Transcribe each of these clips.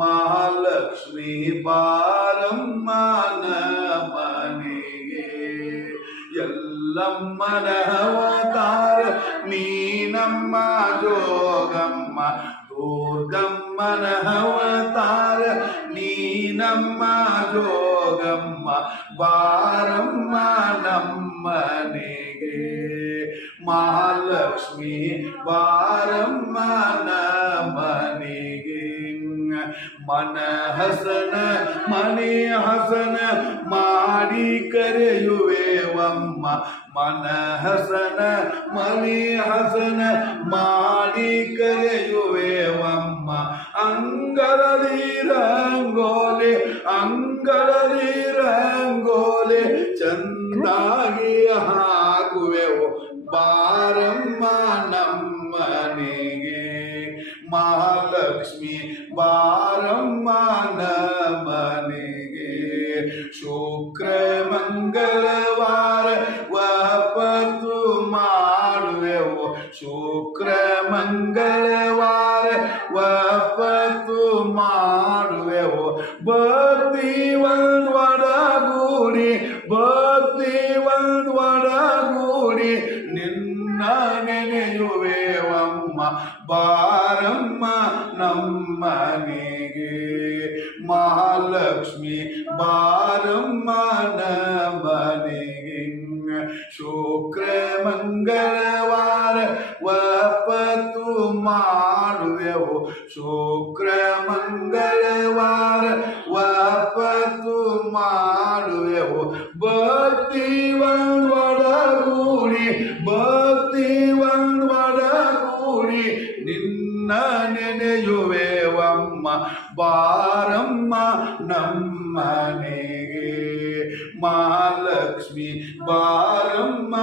ಮಹಾಲಕ್ಷ್ಮಿ ಬಾರಮ್ಮ ಮನೆಗೆ ಎಲ್ಲಮ್ಮನ ಅವತಾರ ನೀನಮ್ಮ ಜೋಗಮ್ಮ ದುರ್ಗಮ್ಮನ ಅವತಾರ ನೀನಮ್ಮ ಜೋಗಮ್ಮ ಬಾರಮ್ಮ ನಮ್ಮನೆಗೆ ಮಹಾಲಕ್ಷ್ಮಿ ಬಾರಮ್ಮ ನಮ್ಮನೆಗೆ ಮನಹಸನ ಮನೆ ಹಸನ ಮಾಡಿ ಕರೆಯುವೆವಮ್ಮ ಮನಹಸನ ಮನೆ ಹಸನ ಮಾಡಿ ಕರೆಯುವೆವಮ್ಮ ಅಂಗಳದಿ ರಂಗೋಲೆ ಅಂಗಳದಿ ರಂಗೋಲೆ ಚಂದಾಗಿ ಹಾಕುವೆವು ಬಾರಮ್ಮ ನಮ್ಮನೆಗೆ ಮಹಾಲಕ್ಷ್ಮಿ ಬಾರಮ್ಮ ನಮ್ಮನೆಗೆ ಶುಕ್ರ ಮಂಗಳವಾರ ವಾಪತ್ತು ಮಾಡುವೆವು ಶುಕ್ರ ಮಂಗಳವಾರ ವಾಪತ್ತು ಮಾಡುವೆವು ಭಕ್ತಿ ಒಂದು ಒಡಗೂಡಿ ಭಕ್ತಿ ಒಂದು ಒಡಗೂಡಿ ನಿನ್ನ ನೆನೆಯುವೆವಮ್ಮ ಬಾರಮ್ಮ ನಮ್ಮನೆಗೆ ಮಹಾಲಕ್ಷ್ಮಿ ಬಾರಮ್ಮ ನಮ್ಮನೆಗೆ ಶುಕ್ರ ಮಂಗಳವಾರ ವಾಪತ್ತು ಮಾಡುವೆವು ಶುಕ್ರ ಮಂಗಳವಾರ ವಾಪತ್ತು ಮಾಡುವೆವು ಭಕ್ತಿ ಒಂದು ಒಡಗೂಡಿ ಭಕ್ತಿ ಒಂದು ಒಡಗೂಡಿ ನಿನ್ನ ನೆನೆಯುವೆವಮ್ಮ ಬಾರಮ್ಮ ನಮ್ಮನೆಗೆ ಮಹಾಲಕ್ಷ್ಮಿ ಬಾರಮ್ಮ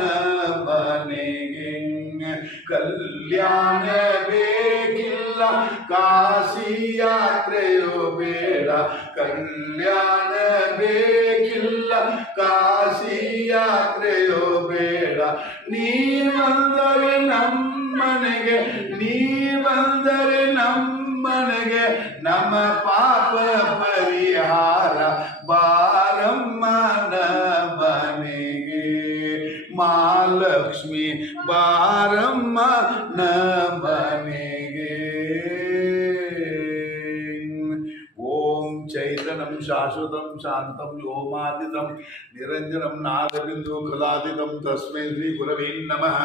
ನಮ್ಮನೆಗೆ ಕಲ್ಯಾಣ ಬೇಕಿಲ್ಲ ಕಾಶಿ ಯಾತ್ರೆಯೋ ಬೇಡ ಕಲ್ಯಾಣ ಬೇಕಿಲ್ಲ ಕಾಶಿ ಯಾತ್ರೆಯೋ ಬೇಡ ನೀ ಬಂದರೆ ನಮ್ಮನೆಗೆ ನೀ ಬಂದರೆ ನಮ್ಮನೆಗೆ ನಮ್ಮ ಪಾಪ ಪರಿಹಾರ ಬಾರಮ್ಮ ನಮ್ಮನೆಗೆ ಮಹಾಲಕ್ಷ್ಮಿ ಬಾರಮ್ಮ ನಮ್ಮನೆಗೆ ಓಂ ಚೈತನ್ಯಂ ಶಾಶ್ವತಂ ಶಾಂತಂ ವ್ಯೋಮಾತೀತಂ ನಿರಂಜನಂ ನಾದಬಿಂದು ಕಲಾತೀತಂ ತಸ್ಮೈ ಶ್ರೀ ಗುರವೇ ನಮಃ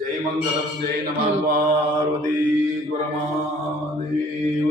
ಜೈ ಮಂಗಲಂ ಜೈ ನಮಃ ಪಾರ್ವತಿ ಗುರಮಹಾದೇವ